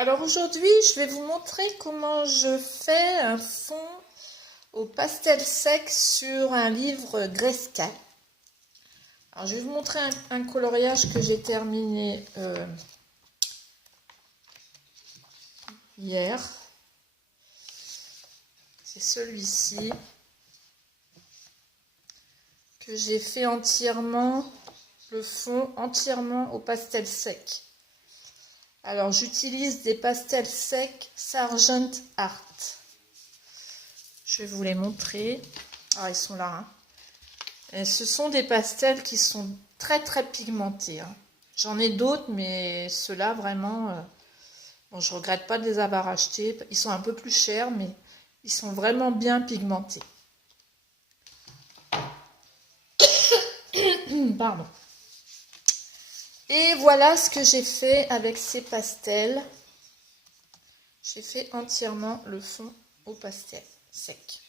Alors aujourd'hui, je vais vous montrer comment je fais un fond au pastel sec sur un livre Gresca. Alors je vais vous montrer un coloriage que j'ai terminé hier. C'est celui-ci que j'ai fait entièrement, le fond entièrement au pastel sec. Alors j'utilise des pastels secs Sargent Art. Je vais vous les montrer. Ah, ils sont là. Hein. Et ce sont des pastels qui sont très très pigmentés. Hein. J'en ai d'autres, mais ceux-là vraiment, bon, je regrette pas de les avoir achetés. Ils sont un peu plus chers, mais ils sont vraiment bien pigmentés. Pardon. Et voilà ce que j'ai fait avec ces pastels. J'ai fait entièrement le fond au pastel sec.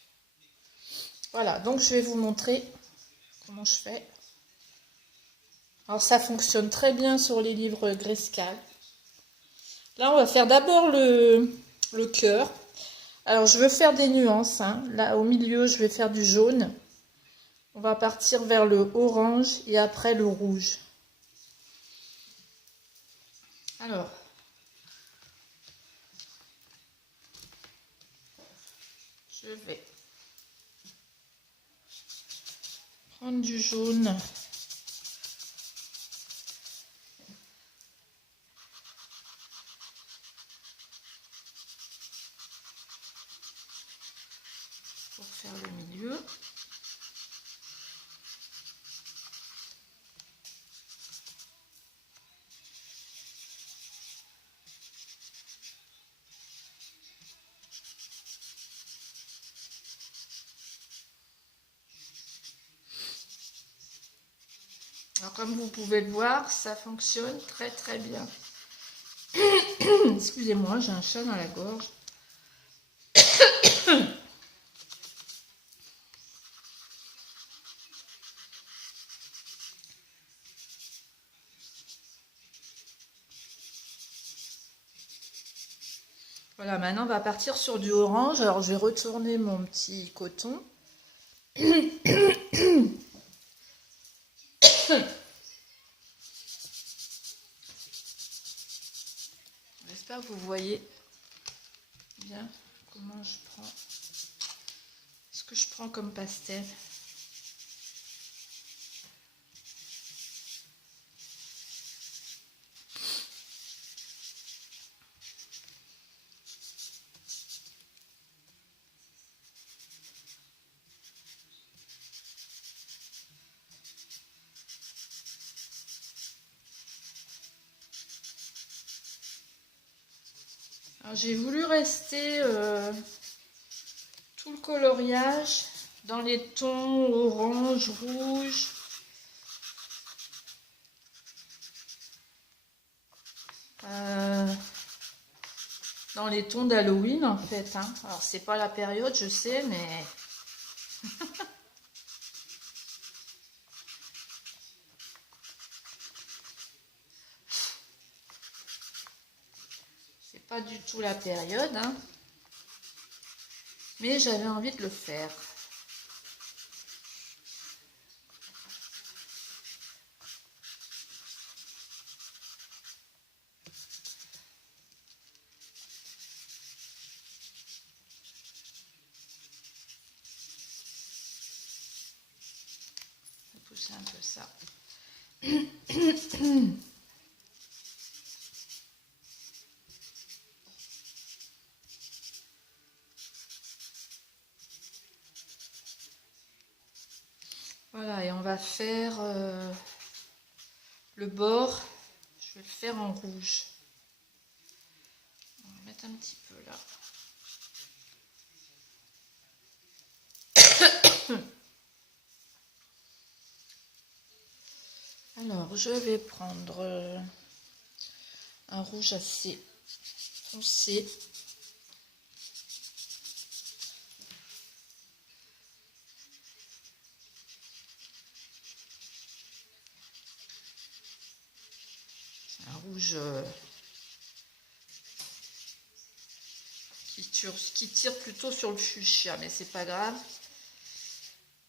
Voilà, donc je vais vous montrer comment je fais. Alors ça fonctionne très bien sur les livres Gresca. Là, on va faire d'abord le cœur. Alors, je veux faire des nuances. Hein. Là, au milieu, je vais faire du jaune. On va partir vers le orange et après le rouge. Alors, je vais prendre du jaune. Pour faire le milieu. Alors, comme vous pouvez le voir, ça fonctionne très très bien. Excusez-moi, j'ai un chat dans la gorge. Voilà, maintenant on va partir sur du orange. Alors, je vais retourner mon petit coton. J'espère que vous voyez bien comment je prends. Ce que je prends comme pastel. J'ai voulu rester tout le coloriage dans les tons orange, rouge. Dans les tons d'Halloween en fait. Hein. Alors c'est pas la période, je sais, mais... c'est pas du tout la période. Hein. Mais j'avais envie de le faire. Pousser un peu ça. Voilà, et on va faire le bord. Je vais le faire en rouge. On va mettre un petit peu là. Alors, je vais prendre un rouge assez foncé. Un rouge qui tire plutôt sur le fuchsia, mais c'est pas grave.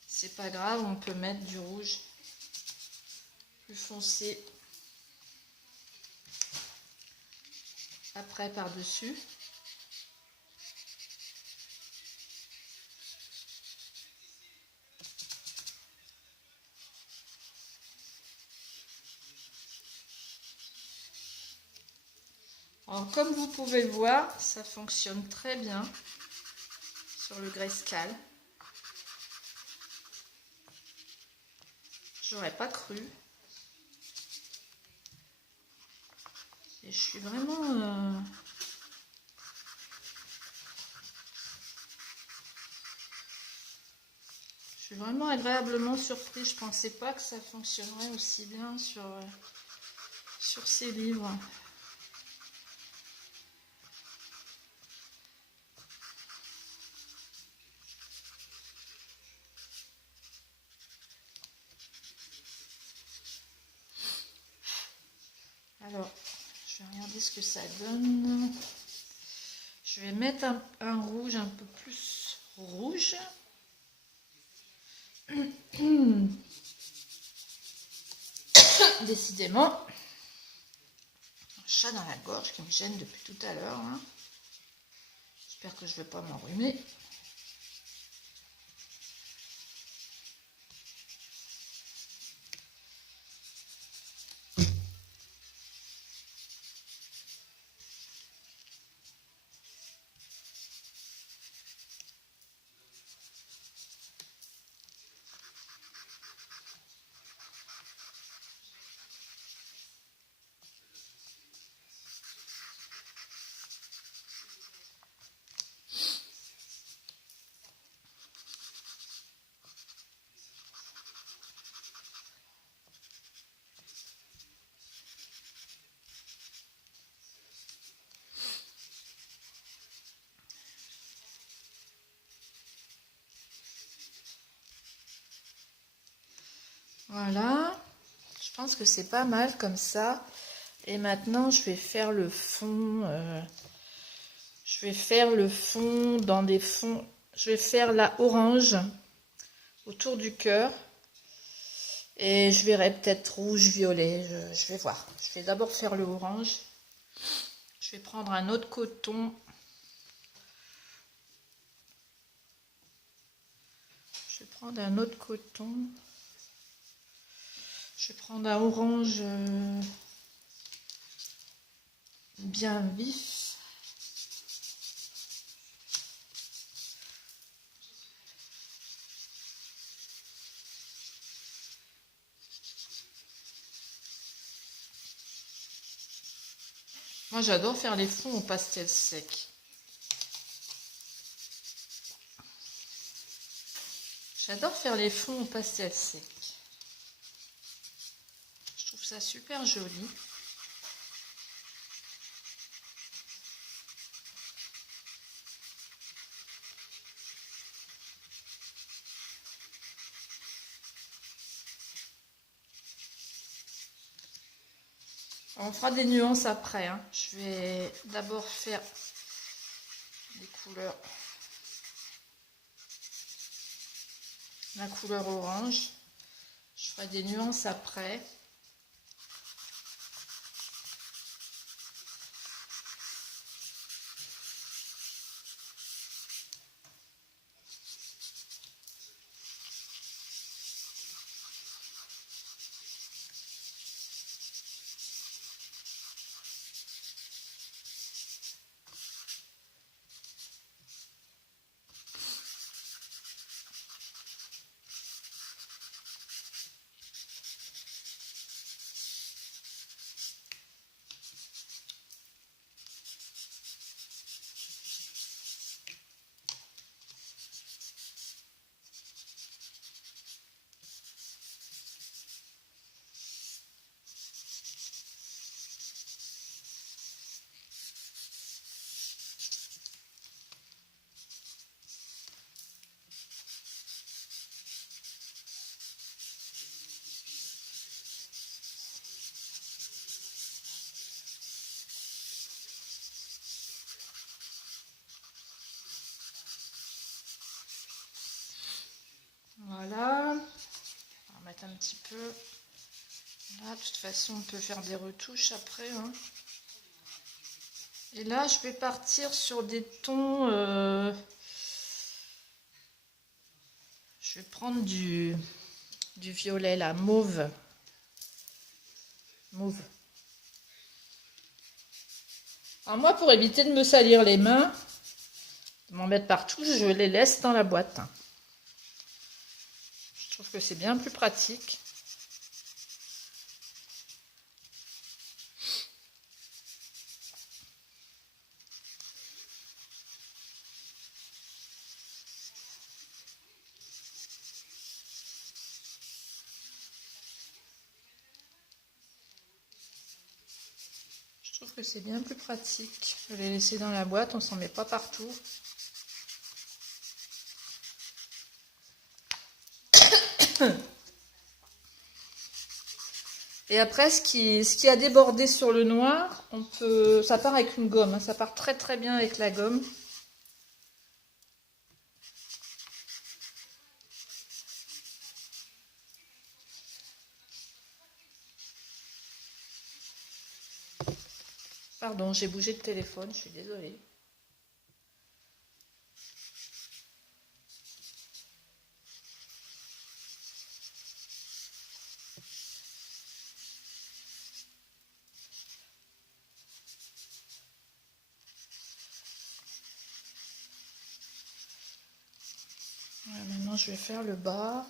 C'est pas grave, on peut mettre du rouge plus foncé après par-dessus. Alors, comme vous pouvez le voir, ça fonctionne très bien sur le Grayscale. J'aurais pas cru. Et je suis vraiment... je suis vraiment agréablement surprise. Je pensais pas que ça fonctionnerait aussi bien sur ces livres. Alors, je vais regarder ce que ça donne. Je vais mettre un rouge un peu plus rouge. Décidément, un chat dans la gorge qui me gêne depuis tout à l'heure. Hein. J'espère que je ne vais pas m'enrhumer. Voilà, je pense que c'est pas mal comme ça. Et maintenant, je vais faire le fond. Je vais faire le fond dans des fonds. Je vais faire la orange autour du cœur. Et je verrai peut-être rouge, violet. Je vais voir. Je vais d'abord faire le orange. Je vais prendre un autre coton. Je vais prendre un autre coton. Je vais prendre un orange bien vif. Moi, j'adore faire les fonds au pastel sec. J'adore faire les fonds au pastel sec. Je trouve ça super joli. On fera des nuances après. Hein. Je vais d'abord faire des couleurs. La couleur orange. Je ferai des nuances après. Voilà. On va mettre un petit peu. Là, de toute façon, on peut faire des retouches après. Hein. Et là, je vais partir sur des tons... Je vais prendre du violet, là, mauve. Mauve. Alors moi, pour éviter de me salir les mains, de m'en mettre partout, je les laisse dans la boîte. Je trouve que c'est bien plus pratique. Je trouve que c'est bien plus pratique de les laisser dans la boîte, on s'en met pas partout. Et après, ce qui a débordé sur le noir, ça part avec une gomme, hein, ça part très très bien avec la gomme. Pardon, j'ai bougé le téléphone, je suis désolée. Voilà, maintenant, je vais faire le bas.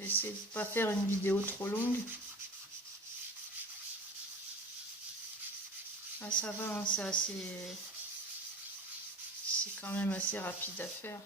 J'essaie de ne pas faire une vidéo trop longue. Ah, ça va, hein, c'est quand même assez rapide à faire.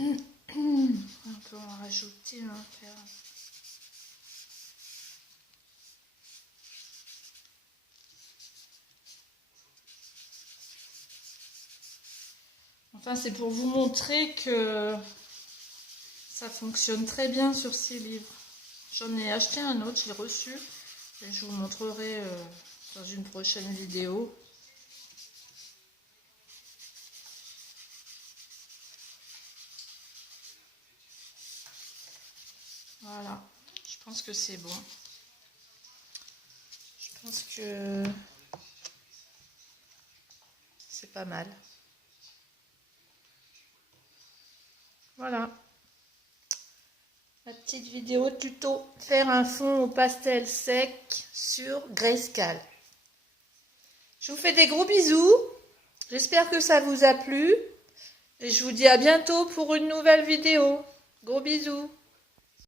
On peut en rajouter un peu. Enfin, c'est pour vous montrer que ça fonctionne très bien sur ces livres. J'en ai acheté un autre, je l'ai reçu. Et je vous montrerai dans une prochaine vidéo. Voilà, je pense que c'est bon. Je pense que c'est pas mal. Voilà. Ma petite vidéo tuto, faire un fond au pastel sec sur Grayscale. Je vous fais des gros bisous. J'espère que ça vous a plu. Et je vous dis à bientôt pour une nouvelle vidéo. Gros bisous.